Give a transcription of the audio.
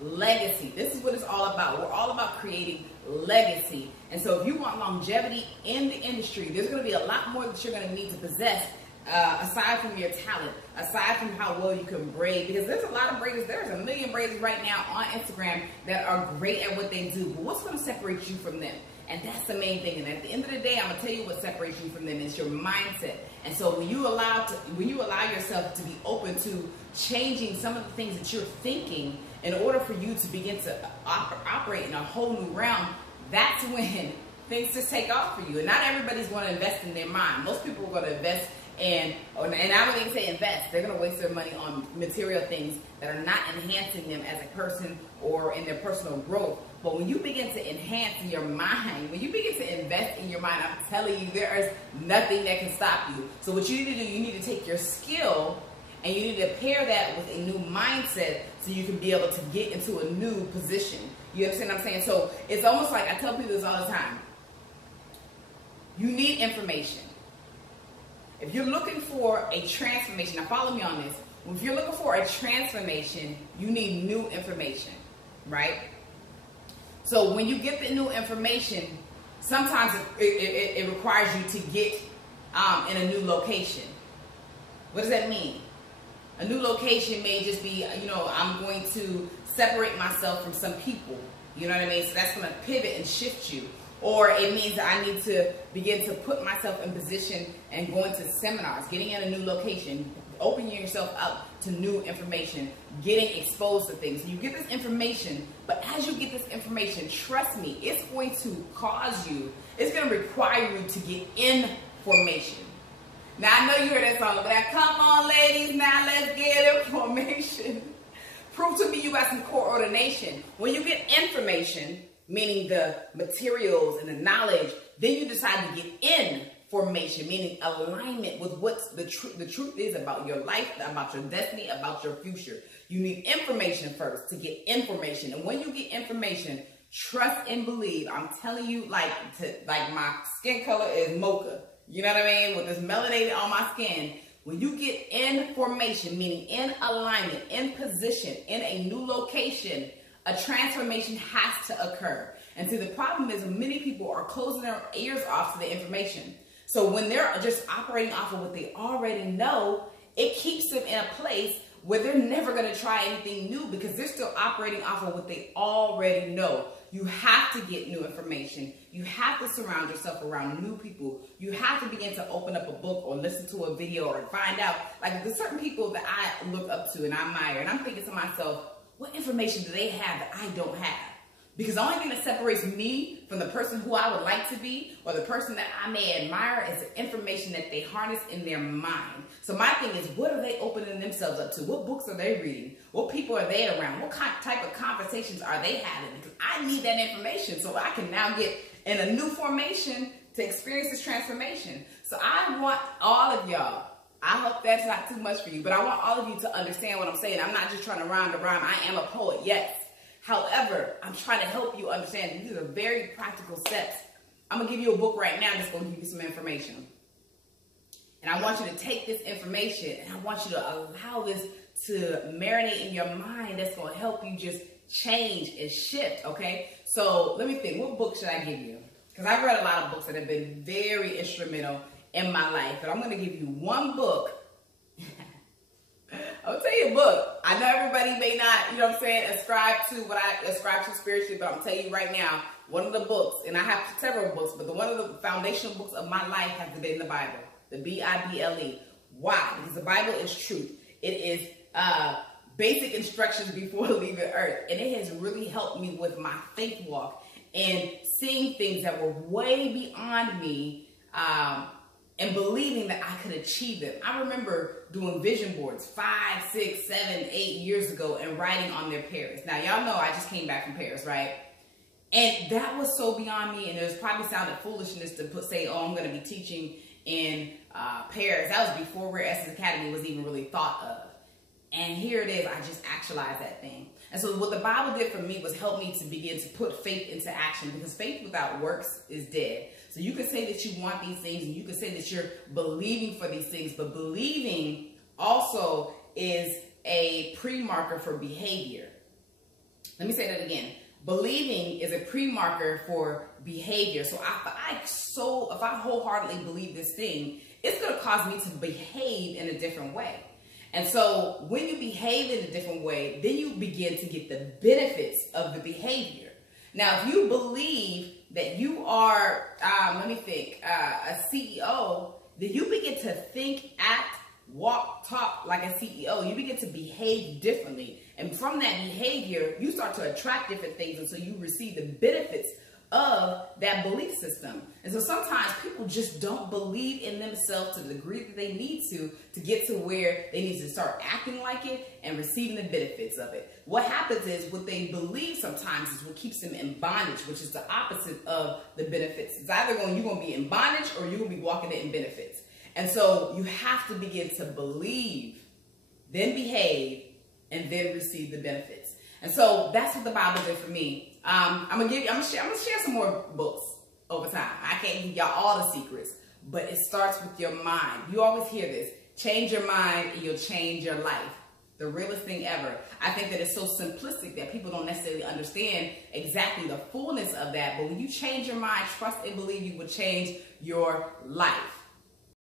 legacy. This is what it's all about. We're all about creating legacy. And so if you want longevity in the industry, there's going to be a lot more that you're going to need to possess aside from your talent, aside from how well you can braid, because there's a lot of braiders. There's a million braiders right now on Instagram that are great at what they do, but what's going to separate you from them? And that's the main thing. And at the end of the day, I'm going to tell you what separates you from them is your mindset. And so when you allow yourself to be open to changing some of the things that you're thinking in order for you to begin to operate in a whole new realm, that's when things just take off for you. And not everybody's going to invest in their mind. Most people are going to invest and I wouldn't even say invest. They're going to waste their money on material things that are not enhancing them as a person or in their personal growth. But when you begin to enhance your mind, when you begin to invest in your mind, I'm telling you, there is nothing that can stop you. So what you need to do, you need to take your skill and you need to pair that with a new mindset so you can be able to get into a new position. You understand what I'm saying? So it's almost like, I tell people this all the time. You need information. If you're looking for a transformation, now follow me on this. If you're looking for a transformation, you need new information, right? So when you get the new information, sometimes it requires you to get in a new location. What does that mean? A new location may just be, I'm going to separate myself from some people. You know what I mean? So that's going to pivot and shift you. Or it means that I need to begin to put myself in position and going to seminars, getting in a new location, opening yourself up to new information, getting exposed to things. You get this information, but as you get this information, trust me, it's going to it's going to require you to get information. Now, I know you heard that song, but come on, ladies, now let's get information. Prove to me you got some coordination. When you get information, meaning the materials and the knowledge, then you decide to get in formation, meaning alignment with what the truth is about your life, about your destiny, about your future. You need information first to get information. And when you get information, trust and believe. I'm telling you, like my skin color is mocha. You know what I mean? With this melanated on my skin. When you get in formation, meaning in alignment, in position, in a new location, a transformation has to occur. And see, the problem is many people are closing their ears off to the information. So when they're just operating off of what they already know, it keeps them in a place where they're never going to try anything new because they're still operating off of what they already know. You have to get new information. You have to surround yourself around new people. You have to begin to open up a book or listen to a video or find out. Like, there's certain people that I look up to and I admire, and I'm thinking to myself, what information do they have that I don't have? Because the only thing that separates me from the person who I would like to be or the person that I may admire is the information that they harness in their mind. So my thing is, what are they opening themselves up to? What books are they reading? What people are they around? What type of conversations are they having? Because I need that information so I can now get in a new formation to experience this transformation. So I want all of y'all, I hope that's not too much for you, but I want all of you to understand what I'm saying. I'm not just trying to rhyme to rhyme. I am a poet, yes. However, I'm trying to help you understand these are very practical steps. I'm going to give you a book right now that's going to give you some information. And I want you to take this information and I want you to allow this to marinate in your mind. That's going to help you just change and shift, okay? So let me think, what book should I give you? Because I've read a lot of books that have been very instrumental in my life. But I'm going to give you one book. I'll tell you a book. I know everybody may not, you know what I'm saying, ascribe to what I ascribe to spiritually, but I'm telling you right now, one of the books, and I have several books, but one of the foundational books of my life has been the Bible, the Bible. Why? Because the Bible is truth. It is basic instructions before leaving earth, and it has really helped me with my faith walk and seeing things that were way beyond me, and believing that I could achieve them. I remember doing vision boards 5, 6, 7, 8 years ago and writing on their Paris. Now, y'all know I just came back from Paris, right? And that was so beyond me, and it was probably sounded foolishness to say, oh, I'm going to be teaching in Paris. That was before Rare Essence Academy was even really thought of. And here it is, I just actualized that thing. And so what the Bible did for me was help me to begin to put faith into action, because faith without works is dead. So you can say that you want these things and you can say that you're believing for these things, but believing also is a pre-marker for behavior. Let me say that again. Believing is a pre-marker for behavior. So if I wholeheartedly believe this thing, it's going to cause me to behave in a different way. And so when you behave in a different way, then you begin to get the benefits of the behavior. Now, if you believe that you are, a CEO, then you begin to think, act, walk, talk like a CEO. You begin to behave differently. And from that behavior, you start to attract different things until you receive the benefits of that belief system. And so sometimes people just don't believe in themselves to the degree that they need to get to where they need to start acting like it and receiving the benefits of it. What happens is what they believe sometimes is what keeps them in bondage, which is the opposite of the benefits. It's either you're going to be in bondage or you're going to be walking in benefits. And so you have to begin to believe, then behave, and then receive the benefits. And so that's what the Bible did for me. I'm gonna share some more books over time. I can't give y'all all the secrets, but it starts with your mind. You always hear this: change your mind and you'll change your life. The realest thing ever. I think that it's so simplistic that people don't necessarily understand exactly the fullness of that. But when you change your mind, trust and believe, you will change your life.